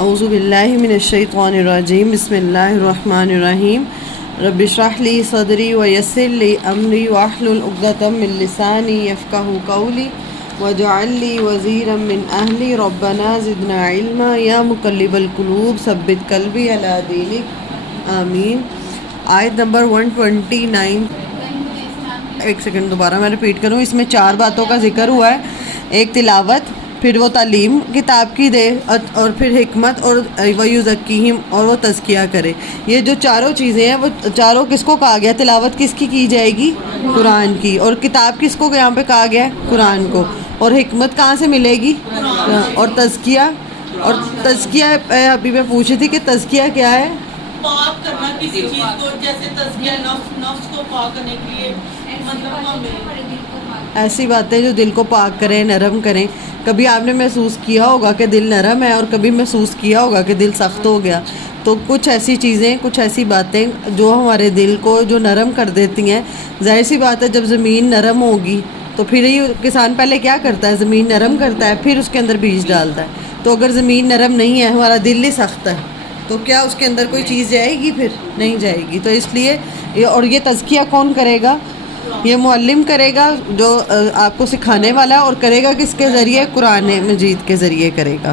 اعوذ باللہ من الشیطان الرجیم بسم اللہ الرحمن الرحیم رب اشرح لی صدری ویسر لی امری واحلل عقدۃ من لسانی یفقہوا قولی واجعل لی وزیرا من اہلی ربنا زدنا علما یا مقلب القلوب ثبت قلبی علی دینک آمین۔ آیت نمبر 129۔ ایک سیکنڈ دوبارہ میں ریپیٹ کروں، اس میں 4 باتوں کا ذکر ہوا ہے، ایک تلاوت، پھر وہ تعلیم کتاب کی دے، اور پھر حکمت، اور وَيُزَكِّيهِمْ، اور وہ تزکیہ کرے۔ یہ جو چاروں چیزیں ہیں وہ چاروں کس کو کہا گیا؟ تلاوت کس کی جائے گی؟ قرآن کی۔ اور کتاب کس کو یہاں پہ کہا گیا ہے؟ قرآن کو۔ اور حکمت کہاں سے ملے گی؟ اور تزکیہ، اور تزکیہ ابھی میں پوچھ رہی تھی کہ تزکیہ کیا ہے؟ پاک کرنا کسی چیز کو، جیسے تزکیہ نفس کو پاک کرنے کے لیے، ایسی باتیں جو دل کو پاک کریں، نرم کریں۔ کبھی آپ نے محسوس کیا ہوگا کہ دل نرم ہے، اور کبھی محسوس کیا ہوگا کہ دل سخت ہو گیا۔ تو کچھ ایسی چیزیں، کچھ ایسی باتیں جو ہمارے دل کو جو نرم کر دیتی ہیں۔ ظاہر سی بات ہے جب زمین نرم ہوگی تو پھر ہی کسان پہلے کیا کرتا ہے؟ زمین نرم کرتا ہے، پھر اس کے اندر بیج ڈالتا ہے۔ تو اگر زمین نرم نہیں ہے، ہمارا دل ہی سخت ہے، تو کیا اس کے اندر کوئی چیز جائے گی؟ پھر نہیں جائے گی۔ تو اس لیے اور یہ تزکیہ کون کرے گا؟ یہ معلم کرے گا، جو آپ کو سکھانے والا ہے، اور کرے گا کس کے ذریعے؟ قرآن مجید کے ذریعے کرے گا۔